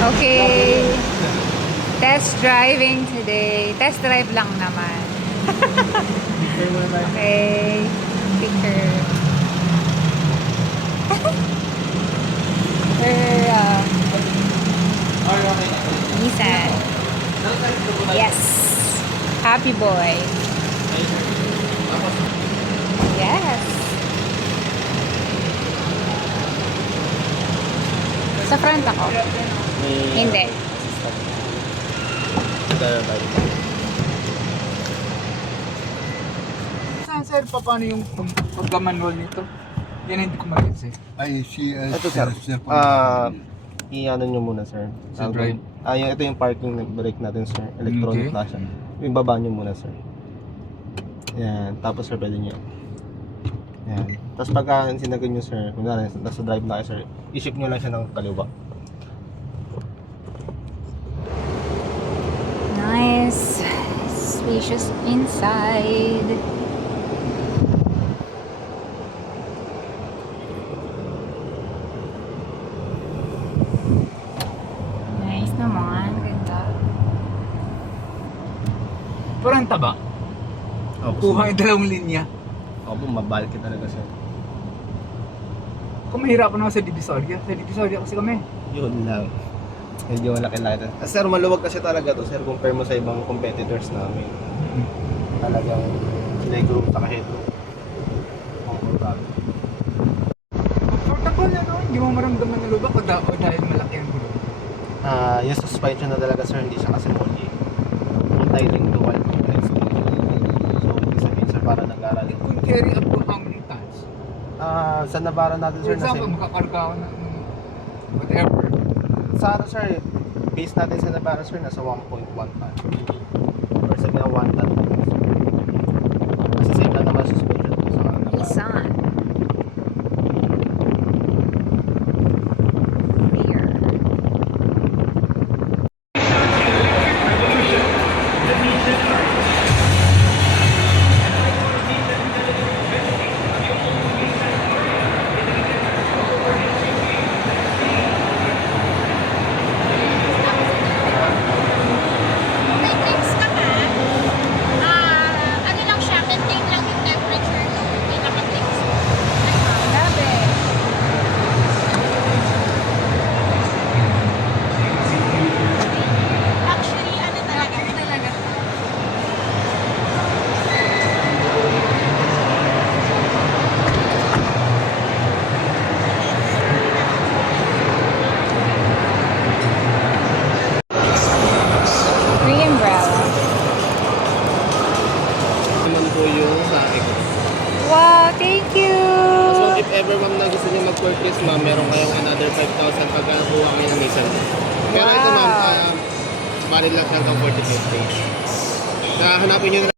Okay. Test driving today. Test drive lang naman. Okay. Picture. Nissan. Yes. Happy boy. Yes. Sa front ako. Hindi. Sir, paano yung pagka-manual nito? Yan hindi ko ma-gets eh. Ay, Ito sir, i-ano nyo muna sir. Sa drive? Ito yung parking brake natin sir. Electronic Okay. na siya. Yung baba nyo muna sir. Yan. Tapos sir, pwede nyo. Yan. Tapos pagka sinagot nyo sir, kung nasa drive na kayo sir, i-shift nyo lang siya ng kaliwa. Nice. Spacious inside. Nice naman. Ganda. Parang taba. Kuha yung dalawang linya. Opo, mabalki talaga sir. Kung mahirapan ako sa Divisoria. Sa Divisoria kasi kami. Yun lang. Medyo malaki-laki. Sir, maluwag kasi talaga to sir. Compare mo sa ibang competitors namin. Talagang leg-room sa headroom. Comfortable. Comfortable na no? Hindi mo maramdaman na lubak o dahil malaki ang gulo. Yung suspension na talaga sir, hindi siya kasi moldy. Multi-link dual complex. So, ibig sabihin sir, para nag-aral. It could carry up to how many tons? Sa Navara natin For sir, example, makakarga ako ng whatever. sa ano sir, base natin sa Navara sir, nasa 1.1 ton. Or sabi na 1 ton. Kasi same lang naman suspension ko sa Navara. Nissan. Rear. May drinks ka ba? Ano lang siya, maintain lang yung temperature ng pinaka-drinks. Grabe. Luxury, ano talaga? Free umbrella. Naman po yung sa akin. Wow, thank you. So if ever ma'am na gusto niyo mag-purchase ma'am, meron kayong another 5,000 pag kuha kayo ng Nissan. Pero ito ma'am, valid lang hanggang 45 days. Hanapin nyo na